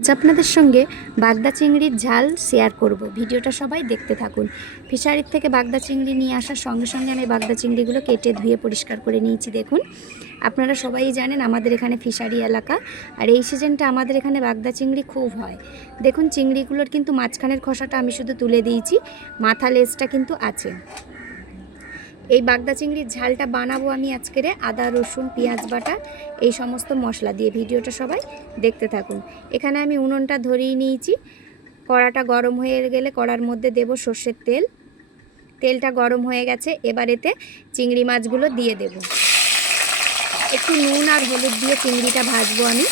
আপনাদের সঙ্গে বাগদা চিংড়ির ঝাল শেয়ার করব। ভিডিওটা সবাই দেখতে থাকুন। ফিশারির থেকে বাগদা চিংড়ি নিয়ে আসার সঙ্গে সঙ্গে আমি বাগদা চিংড়িগুলো কেটে ধুয়ে পরিষ্কার করে নিয়েছি। দেখুন, আপনারা সবাই জানেন আমাদের এখানে ফিশারি এলাকা, আর এই সিজনটা আমাদের এখানে বাগদা চিংড়ি খুব হয়। দেখুন, চিংড়িগুলোর কিন্তু মাঝখানের খোসাটা আমি শুধু তুলে দিয়েছি, মাথা লেজটা কিন্তু আছে। এই বাগদা চিংড়ির ঝালটা বানাবো আমি আজকের আদা রসুন পেঁয়াজ বাটা এই সমস্ত মশলা দিয়ে। ভিডিওটা সবাই দেখতে থাকুন। এখানে আমি উনুনটা ধরিয়ে নিয়েছি। কড়াটা গরম হয়ে গেলে কড়ার মধ্যে দেব সর্ষের তেল। তেলটা গরম হয়ে গেছে, এবার এতে চিংড়ি মাছগুলো দিয়ে দেব। একটু নুন আর হলুদ দিয়ে চিংড়িটা ভাজবো আমি।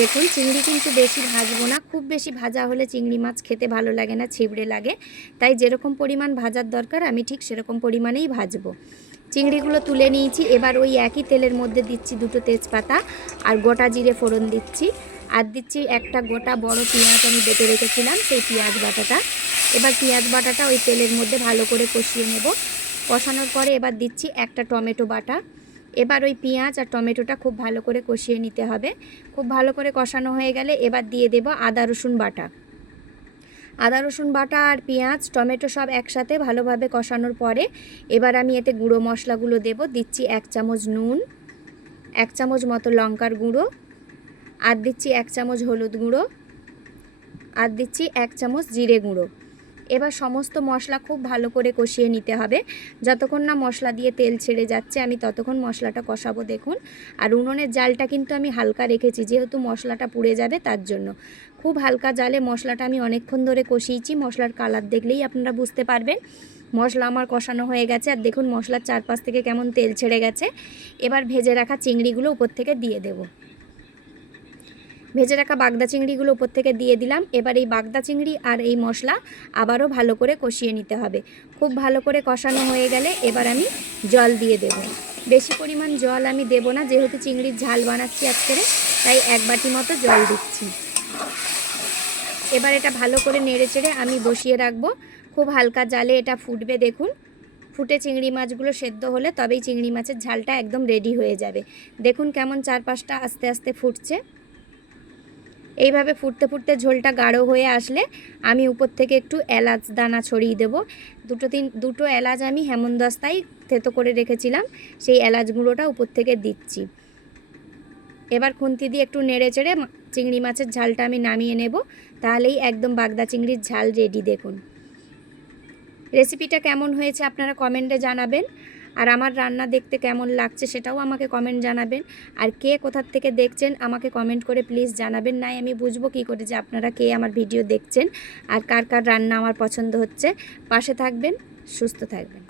দেখুন, চিংড়ি কিন্তু বেশি ভাজবো না, খুব বেশি ভাজা হলে চিংড়ি মাছ খেতে ভালো লাগে না, ছিবড়ে লাগে। তাই যেরকম পরিমাণ ভাজার দরকার আমি ঠিক সেরকম পরিমাণেই ভাজবো। চিংড়িগুলো তুলে নিয়েছি। এবার ওই একই তেলের মধ্যে দিচ্ছি দুটো তেজপাতা আর গোটা জিরে ফোড়ন দিচ্ছি, আর দিচ্ছি একটা গোটা বড় পেঁয়াজ আমি বেটে রেখেছিলাম, সেই পেঁয়াজ বাটাটা। এবার পেঁয়াজ বাটাটা ওই তেলের মধ্যে ভালো করে কষিয়ে নেব। কষানোর পরে এবার দিচ্ছি একটা টমেটো বাটা। এবার ওই পেঁয়াজ আর টমেটোটা খুব ভালো করে কষিয়ে নিতে হবে। খুব ভালো করে কষানো হয়ে গেলে এবার দিয়ে দেব আদা রসুন বাটা। আদা রসুন বাটা আর পেঁয়াজ টমেটো সব একসাথে ভালোভাবে কষানোর পরে এবার আমি এতে গুঁড়ো মশলাগুলো দেব। দিচ্ছি 1 চামচ নুন, 1 চামচ মতো লঙ্কার গুঁড়ো, আর দিচ্ছি 1 চামচ হলুদ গুঁড়ো, আর দিচ্ছি 1 চামচ জিরে গুঁড়ো। এবার সমস্ত মশলা খুব ভালো করে কষিয়ে নিতে হবে। যতক্ষণ না মশলা দিয়ে তেল ছেড়ে যাচ্ছে আমি ততক্ষণ মশলাটা কষাবো। দেখুন, আর উনুনের জালটা কিন্তু আমি হালকা রেখেছি, যেহেতু মশলাটা পুড়ে যাবে তার জন্য। খুব হালকা জালে মশলাটা আমি অনেকক্ষণ ধরে কষিয়েছি। মশলার কালার দেখলেই আপনারা বুঝতে পারবেন মশলা আমার কষানো হয়ে গেছে। আর দেখুন, মশলার চারপাশ থেকে কেমন তেল ছেড়ে গেছে। এবার ভেজে রাখা চিংড়িগুলো উপর থেকে দিয়ে দেব। ভেজে রাখা বাগদা চিংড়িগুলো উপর থেকে দিয়ে দিলাম। এবার এই বাগদা চিংড়ি আর এই মশলা আবারও ভালো করে কষিয়ে নিতে হবে। খুব ভালো করে কষানো হয়ে গেলে এবার আমি জল দিয়ে দেব। বেশি পরিমাণ জল আমি দেব না, যেহেতু চিংড়ির ঝাল বানাচ্ছি আজকে, তাই 1 বাটি মতো জল দিচ্ছি। এবার এটা ভালো করে নেড়ে চেড়ে আমি বসিয়ে রাখবো। খুব হালকা জালে এটা ফুটবে। দেখুন, ফুটে চিংড়ি মাছগুলো সেদ্ধ হলে তবেই চিংড়ি মাছের ঝালটা একদম রেডি হয়ে যাবে। দেখুন কেমন চারপাশটা আস্তে আস্তে ফুটছে। এইভাবে ফুটতে ফুটতে ঝোলটা গাঢ় হয়ে আসলে আমি উপর থেকে একটু এলাচ দানা ছড়িয়ে দেব। দুটো এলাচ আমি হেমনদস্তায় থেতো করে রেখেছিলাম, সেই এলাচ গুঁড়োটা উপর থেকে দিচ্ছি। এবার খুন্তি দিয়ে একটু নেড়ে চেড়ে চিংড়ি মাছের ঝালটা আমি নামিয়ে নেব। তাহলেই একদম বাগদা চিংড়ির ঝাল রেডি। দেখুন, রেসিপিটা কেমন হয়েছে আপনারা কমেন্টে জানাবেন। আর আমার রান্না দেখতে কেমন লাগছে সেটাও আমাকে কমেন্ট জানাবেন। আর কে কোথার থেকে দেখছেন আমাকে কমেন্ট করে প্লিজ জানাবেন, নাই আমি বুঝবো কী করে যে আপনারা কে আমার ভিডিও দেখছেন আর কার কার রান্না আমার পছন্দ হচ্ছে। পাশে থাকবেন, সুস্থ থাকবেন।